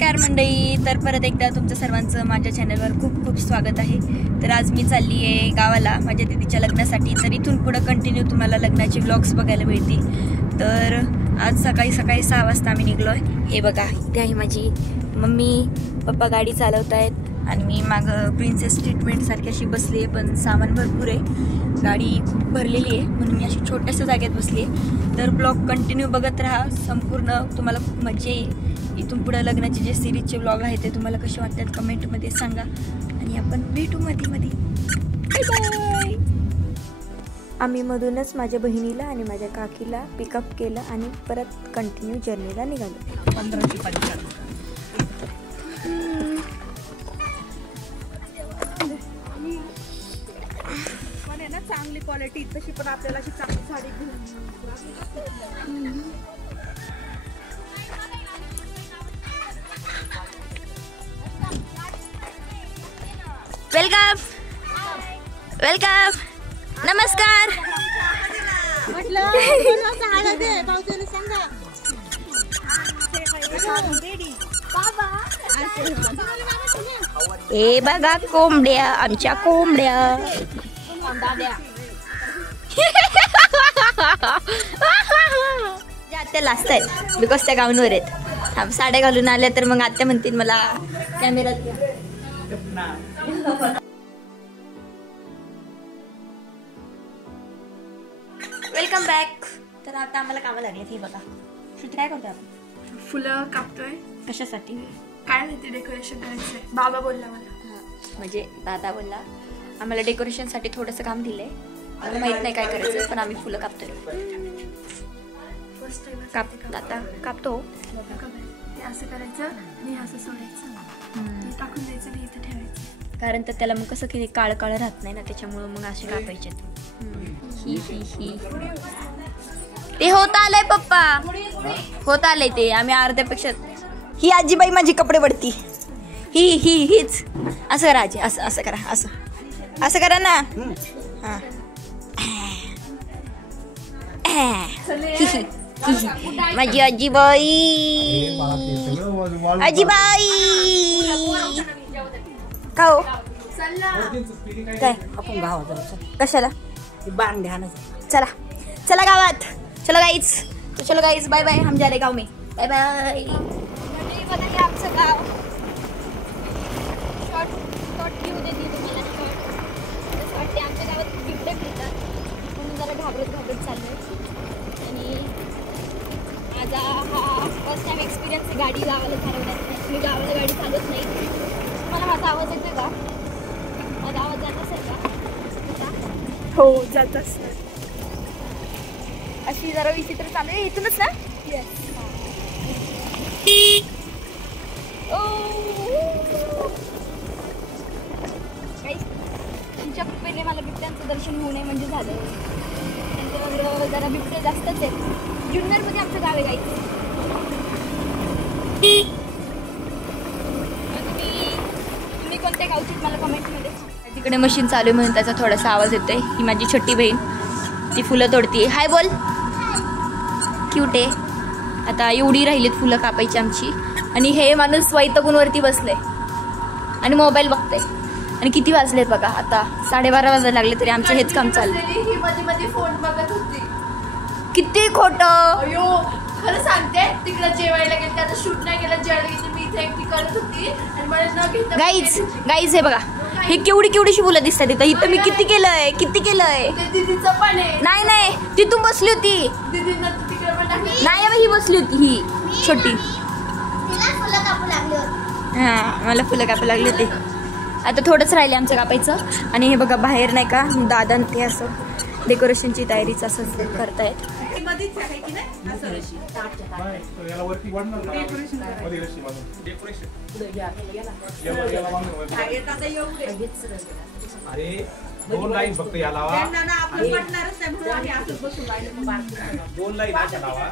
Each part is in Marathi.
नमस्कार मंडळी, तर परत एकदा तुमचं सर्वांचं माझ्या चॅनलवर खूप खूप स्वागत आहे। तर आज मी चालली आहे गावाला माझ्या दीदीच्या लग्नासाठी। तर इथून पुढे कंटिन्यू तुम्हाला लग्नाचे व्लॉग्स बघायला मिळतील। तर आज सकाळी 6 वाजता आम्ही निघलोय। हे बघा, इथे आहे माझी मम्मी, पप्पा गाडी चालवत आहेत आणि मी मागं प्रिन्सेस ट्रीटमेंट सारखी अशी बसली आहे, पण सामान भरपूर आहे, गाडी खूप भरलेली आहे म्हणून मी अशी छोट्याशा जागेत बसली आहे। तर ब्लॉग कंटिन्यू बघत राहा, संपूर्ण तुम्हाला खूप मजा येईल। इथून पुढे लग्नाचे जे सिरीजचे व्लॉग आहेत ते तुम्हाला कसे वाटतात कमेंटमध्ये सांगा आणि आपण भेटू मध्ये। Bye bye. आम्ही मधूनच माझ्या बहिणीला आणि माझ्या काकीला पिकअप केलं आणि परत कंटिन्यू जर्नीला निघालो। 15:45 पण आहे ना, चांगली क्वालिटी तशी, पण आपल्याला अशी चांगली साडी घेऊन वेलकम वेलकम, नमस्कार। ए बघा कोंबड्या, आमच्या कोंबड्या। आत्या लास्ट आहेत बिकॉज त्या गाऊनवर आहेत। साड्या घालून आल्या तर मग आत्या म्हणतील मला कॅमेरात घ्या। Welcome back. तर आता आम्हाला कामं लागले। हे बघा, श्रुती काय करतो आपण? फुलं कापतोय। कशासाठी? काय माहिती, डेकोरेशन करायचंय। बाबा बोलला मला, म्हणजे दादा बोलला आम्हाला डेकोरेशनसाठी थोडंसं काम दिलंय। मला माहित नाही काय करायचं, पण आम्ही फुलं कापतोय। फर्स्ट काप आता कापतो। ते असं करायचं आणि असं सोडायचं, ते टाकून द्यायचं आणि इथं ठेवायचं, कारण तर त्याला मग कसं की काळ काळ राहत नाही ना, त्याच्यामुळे मग असे कापायचे। ही ते होत आलंय पप्पा, होत आलंय ते। आम्ही अर्ध्यापेक्षा ही आजीबाई माझी कपडे वडती, हीच असं करा आजी, असं करा, असं करा ना। हा माझी आजीबाई, आजीबाई का हो काय आपण गावात कशाला बांग ध्यान। चला चला गावात, चलो गाईज, बाय बाय, हम जा रहे गाव में, बाय बाय। आमचं गाव शॉर्ट घेऊ देते तुम्हाला, शॉर्ट वाटते। आमच्या गावात बिबटे फिरतात म्हणून जरा घाबरत चाललोय। आणि माझा हा फर्स्ट टाइम एक्सपिरियन्स आहे गाडी गावाला चालवण्यात। मी गावाला गाडी चालवत नाही। मला माझा आवाज येतोय का? माझा आवाज जात असेल का? हो जात असत। अशी जरा विचित्र चालू आहे इथूनच ना। तुमच्या कृपेने मला बिबट्यांचं दर्शन होऊ नये म्हणजे झालं। त्यांच्यावर जरा बिबटे जास्तच आहेत। जुन्नरमध्ये आमचं गाव आहे गाईच। तुम्ही कोणत्या गावची मला कमेंटमध्ये। तिकडे मशीन चालू आहे म्हणून त्याचा थोडासा आवाज येतोय। ही माझी छोटी बहीण, ती फुलं तोडती। हाय बोल, क्यूट आहे। आता एवढी राहिलीत फुलं कापायची आमची, आणि हे माणूस वैतगूनवरती बसले आणि मोबाईल बघतोय। आणि किती वाजलेत बघा, आता 12:30 वाजायला लागले तरी आमचं हेच काम चाललंय। मध्ये फोन बघत होती। किती खोटं, अयो खरं सांगते, तिकडे जेवायला गेले, त्याचं शूट नाही केलं, जेवायला गेले, मी इथे एकटी करत होती आणि मला न घेता गाईज हे बघा, हे केवढीशी फुलं दिसतात इथं। इथं मी किती केलंय दीदीचं पण आहे। नाही ती तू बसली होती, दीदीनं तिकडे पण टाकलं। नाही ही बसली होती, ही छोटी। हा, मला फुलं कापू लागले होते। आता थोडंच राहिले आमचं कापायचं। आणि हे बघा बाहेर नाही का दादा ते असं डेकोरेशनची तयारीच असं करतायत। दोन लाईन फक्त या लावा, आपण पटणारच नाही म्हणून आम्ही असंच बसून राहिलो। 2 लाईन अशा लावा।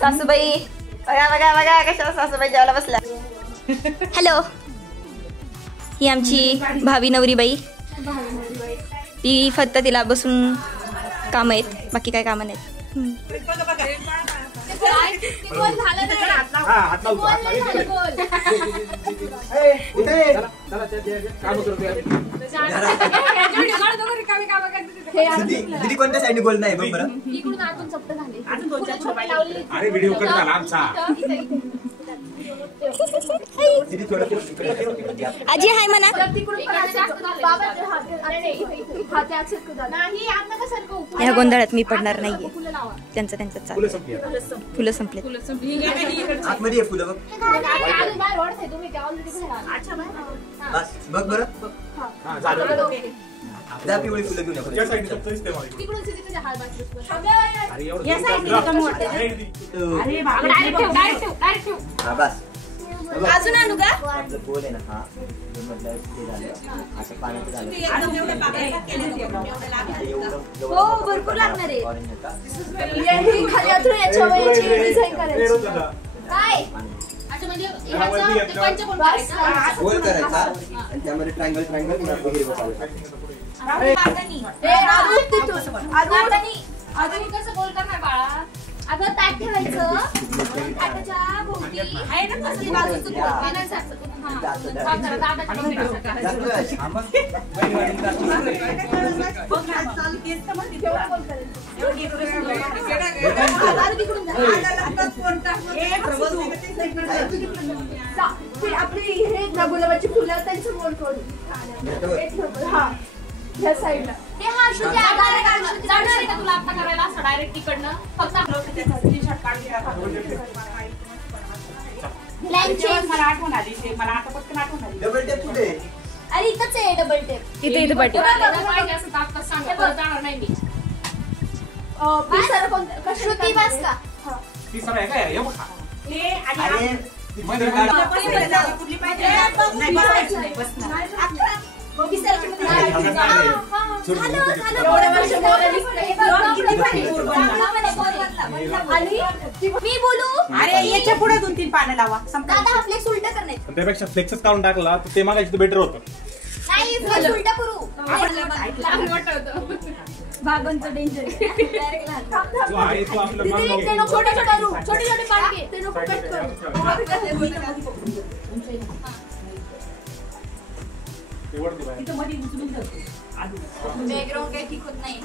सासूबाई बघा कशा सासूबाई जेवायला बसल्या। हॅलो, ही आमची भावी नवरी बाई, ती फक्त तिला बसून काम आहेत, बाकी काय कामं नाहीत। गोल झालं नाही. हा, हात लावतो, गोल हात नाही झालं, लावतो. गोल. चला, चला, काम करतो यार. दीदी कोणत्या साईडने गोल नाही बघ बरं. इकडून आतून चपट झाले. अरे व्हिडिओ कट झाला आमचा. दीदी थोडं इकडे या. आजी हाय म्हणा. ह्या गोंधळात मी पडणार नाहीये. त्यांचं फुलं चालू. संपली आता. फुलं संपले. आतमध्ये ये फुलं बघ. बस बघ बरं. हा, झालं. त्या पिवळी फुलं घेऊन या. या साईडने फक्त दिसते मला. अरे एवढं या साईडने दूर का मोठं? जा. अरे बाबा हा बस. अजून आणू का? आपलं गोल आहे ना हा. म्हटलं ते झालं. असं पाण्याचं झालं. हो, भरपूर लागणार आहे. ऑरेंज होता. खाली अथरून याच्यावर याची डिझाईन करायची. काय गोल करायचा आणि त्यामध्ये ट्रायंगल ट्रायंगल हिरवं चालू. अजून कसं गोल करणार बाळा? अगं ताट ठेवायचं. ताटाच्या भोवती आहे ना कसली बाजूचं गोल. आपली हे ना गुलाबाची फुलं त्यांचं गोल करू. हा ह्या साईडला ते हा शुद्ध जाणार आहे का तुला आता करायला असं डायरेक्ट तिकडनं फक्त डबल टेप कुठे? अरे इथंच आहे डबल टेप. इथे पाठी. जाणार नाही मी. श्रुती बस का? ती सरळ आहे काय? हे बघा. अरे मध्ये काढ. मी बोलू. अरे याच्या पुढे 2-3 पानं लावा. दादा हा फ्लेक्स उलटा करणार. पण त्यापेक्षा फ्लेक्सच काढून टाकला तर ते मागायचं बेटर होतं. नाही फ्लेक्स उलटा करू. भागवंत डेंजर. जो आहे तो आपलं काम ते बघेल. नको छोटे करू. छोटे छोटे पाडके ते नको कट करू. ते वरती बाहेर. बॅकग्राऊंड काही ठीक होत नाही.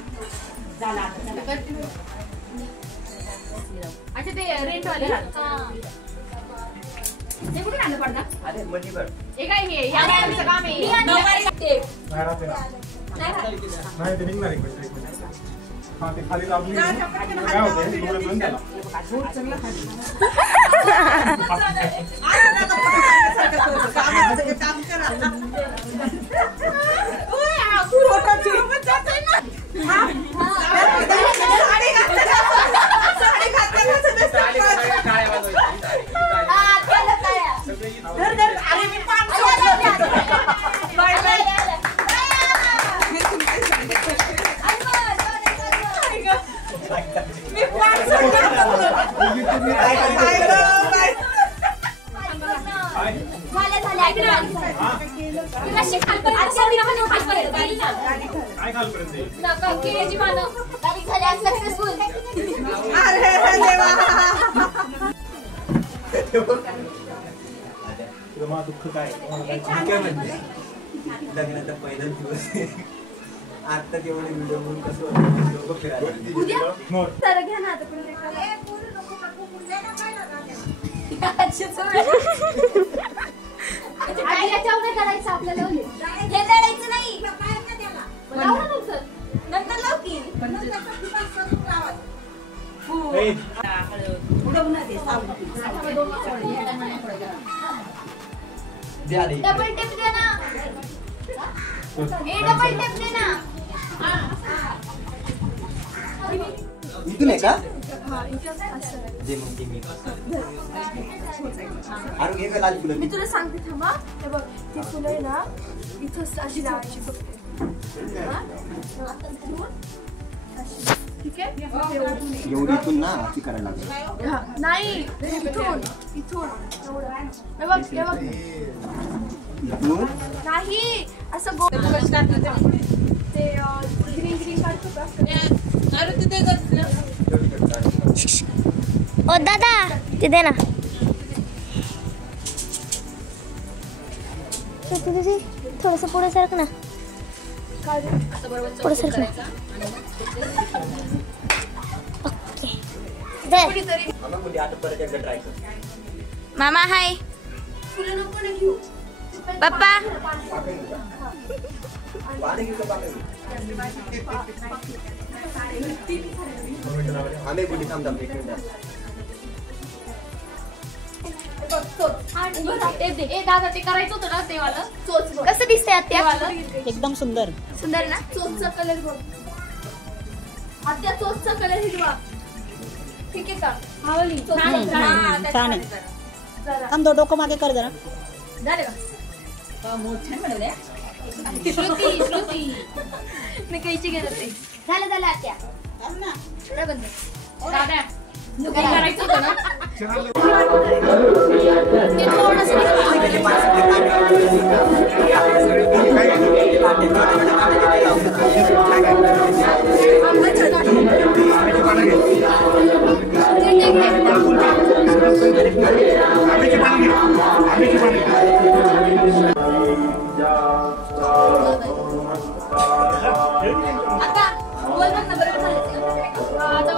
अच्छा ते रेंट वाले ते कुठे आणलं पडदा? अरे मधी बघ. हे काय हे या बायांचं काम आहे. बाहेर राहते ना. नाही ते निघणार एक मिनिट. हा ते खाली लावली काय होतं थोडं बंद झाला. काय खालपर्यंत येईल? तुला मला दुःख काय काय म्हणते लग्नाचा पहिला दिवस आहे. आता तेवढे व्हिडिओ बघून कसं वाटतं लोक फिरायला करायचं आपल्याला हे दळायचं नाही. नंतर लाव की. डबल टेप दे ना. डबल टेप दे ना. इथून आहे का जे मग ती मी आणि हे काय लाल फुलं मी तुला सांगते थांबा. हे बघ ती फुलं आहे ना इथं अशी लावायची फक्त. ठीक आहे. एवढी इथून ना अशी करायला लागेल. नाही इथून इथून हे बघ हे बघ इथून नाही असं गोल ते ग्रीन ग्रीन काढतो का? ओ दादा ते दे ना. थोडस पुढे सरक ना. पुढे सरक ना. ओके. मामा हाय. पप्पा आम्ही बुटी थांब थांब 1 मिनिट. दादा ते करायचं होतं ना ते वालं चोच बघ. कसं दिसतंय आत्या? एकदम सुंदर. सुंदर ना. चोचचा कलर बघ. आत्या चोचचा कलर हिरवा. ठीक आहे का? हावली छान आहे. जरा थांब डोकं मागे कर जरा. झाले का? श्रुती मी कैची घेत होते. झालं आत्या. दादा ते करायचं होतं ना ते थोडंसं आता बोल ना बरोबर झालं.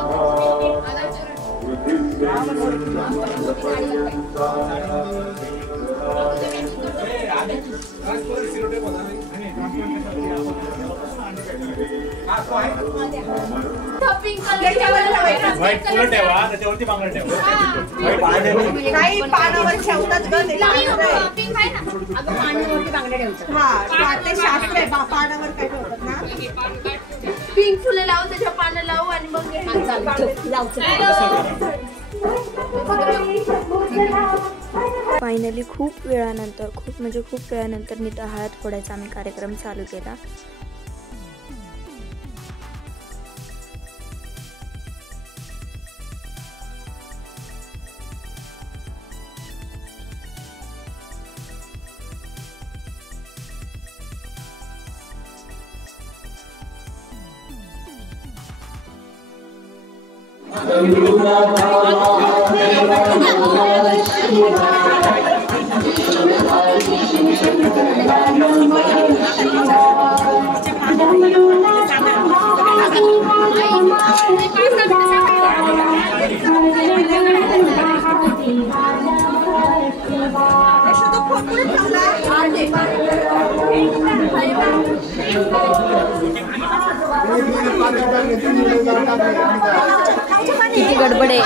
व्हाईट फुलं ठेवा त्याच्यावरती बांगड्या ठेवा. काही पानावर ठेवतात ग ते. हा ते शास्त्र आहे. पानावर काय ठेवतात ना. पिंक फुलं लावू त्याच्या पानं लावू आणि मग फायनली खूप वेळानंतर नीट हळद फोडायचा आम्ही कार्यक्रम चालू केला. किती गडबड आहे.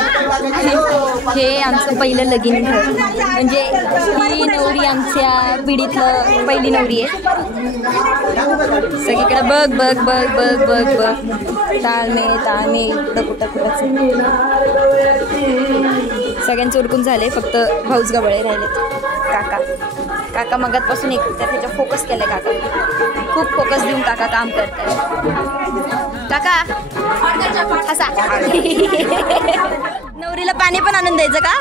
हे आमचं पहिलं लगीन घर म्हणजे ही नवरी आमच्या पिढीतलं पहिली नवरी आहे. सगळीकडे बघ बघ बघ बघ बघ बघ ताळमे कुठं सगळ्यांचं उरकून झाले. फक्त भाऊच गबळे राहिलेत. काका मगातपासून एक त्याच्या फोकस केलाय. काका खूप फोकस देऊन काका काम करताय. काका असा नवरीला पाणी पण आणून द्यायचं का?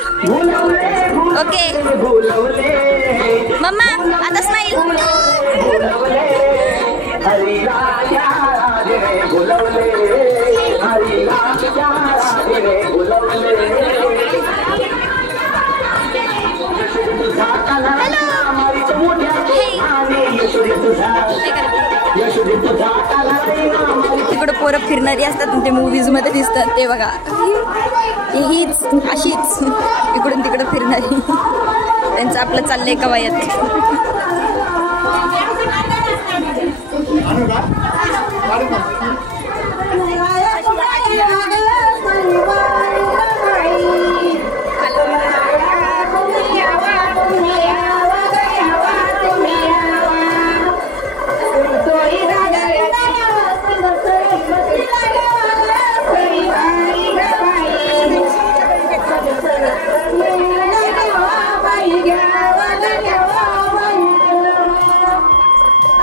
ओके मम्मा आता स्माईल. तिकडं पोरं फिरणारी असतात ते मूवीज मध्ये दिसतात ते बघा. हीच अशीच इकडून तिकडं फिरणारी. त्यांचं आपलं चाललंय कवायत.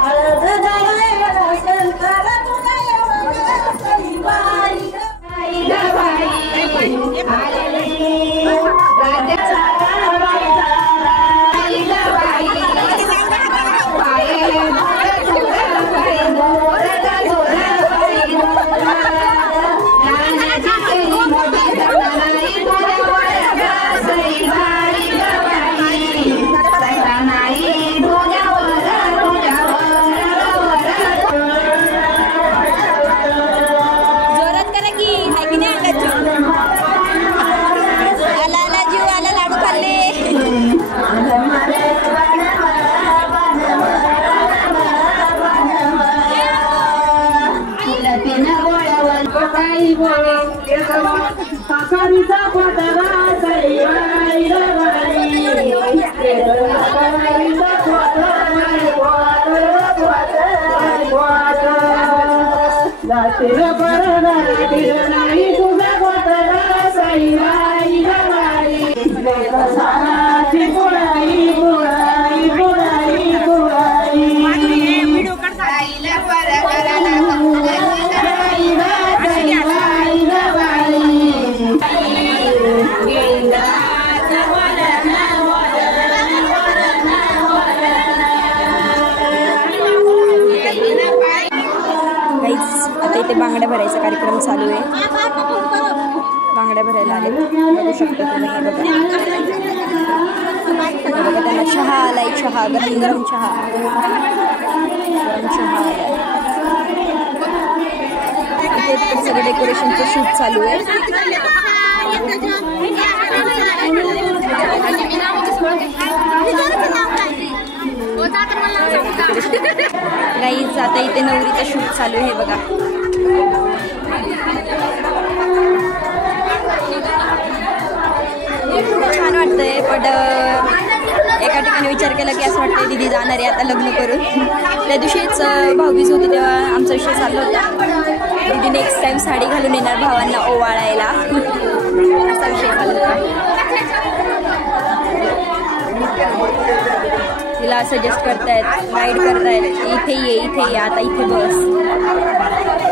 हळद आता इथे बांगड्या भरायचा कार्यक्रम चालू आहे. बांगड्या भरायला आले बघू शकता तुम्ही. हे बघा त्यांना चहा आलाय. चहा गरम गरम चहा आलाय. इथे सगळं डेकोरेशनचं शूट चालू आहे. गाईज आता इथे नवरीचं शूट चालू आहे बघा. छान वाटतंय पण एका ठिकाणी विचार केला की असं वाटतंय दीदी जाणार आहे आता लग्न करून. त्या दिवशीच भाऊबीज होती तेव्हा आमचा विषय चालला होता दीदी नेक्स्ट टाइम साडी घालून येणार भावांना ओवाळायला असा विषय चालू होता. तिला सजेस्ट करतायत गाईड करतायत इथे ये आता इथे बस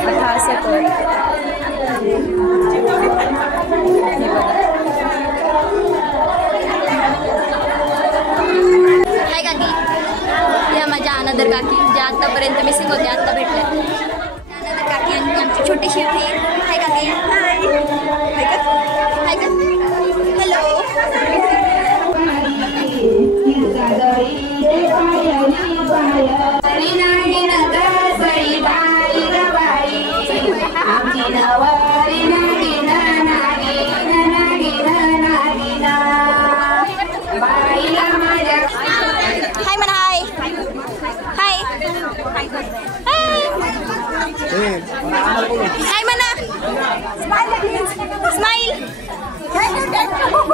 आता असं कर. हाय काकी या माझ्या अनदर काकी ज्या आतापर्यंत मिसिंग होते आता भेटल्या. अनदर काकी आणि आमची छोटीशी बहीण. हाय काकी. हाय का हॅलो. हाय म्हणा. हाय हाय हाय म्हणा. स्माईल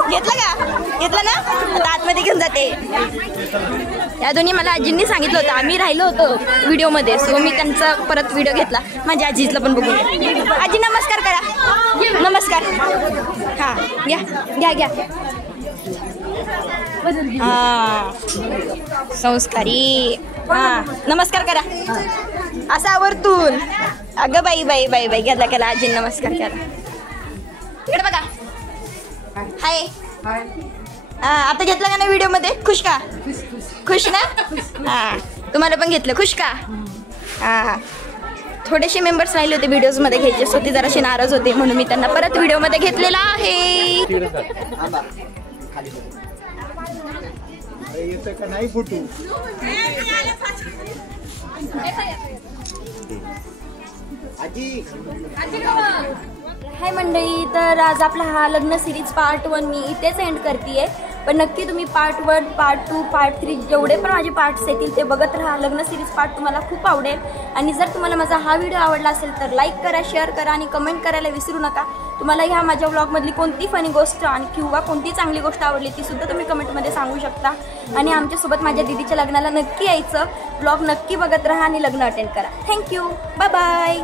घेतलं का? घेतलं ना. आता आतमध्ये घेऊन जाते. या दोन्ही मला आजींनी सांगितलं होतं. आम्ही राहिलो होतो व्हिडिओमध्ये सो मी त्यांचा परत व्हिडिओ घेतला. माझ्या आजीला पण बघून. आजी नमस्कार करा. नमस्कार. हां घ्या घ्या घ्या. हां संस्कारी. हां नमस्कार करा असा वरतून. अगं बाई बाई बाई बाई घेतला केला आजी नमस्कार केला. इकडे बघा. हाय. आता घेतला का ना व्हिडिओ मध्ये. खुश का? खुश ना. हा तुम्हाला पण घेतलं. खुश का? हा थोडेसे मेंबर्स राहिले होते व्हिडिओज मध्ये घ्यायचे सो ते जराशी नाराज होते म्हणून मी त्यांना परत व्हिडिओ मध्ये घेतलेला आहे. हाय मंडळी. तर आज आपला हा लग्न सिरीज पार्ट 1 मी इथेच एंड करते. पण नक्की तुम्ही पार्ट 1 पार्ट 2 पार्ट 3 जेवढे पण माझे पार्ट्स येतील ते बघत राहा. लग्न सिरीज पार्ट तुम्हाला खूप आवडेल. आणि जर तुम्हाला माझा हा व्हिडिओ आवडला असेल तर लाईक करा, शेअर करा आणि कमेंट करायला विसरू नका. तुम्हाला ह्या माझ्या व्लॉगमधली कोणती फनी गोष्ट आणि किंवा कोणती चांगली गोष्ट आवडली ती सुद्धा तुम्ही कमेंटमध्ये सांगू शकता. आणि आमच्यासोबत माझ्या दीदीच्या लग्नाला नक्की यायचं. व्लॉग नक्की बघत राहा आणि लग्न अटेंड करा. थँक्यू. Bye bye.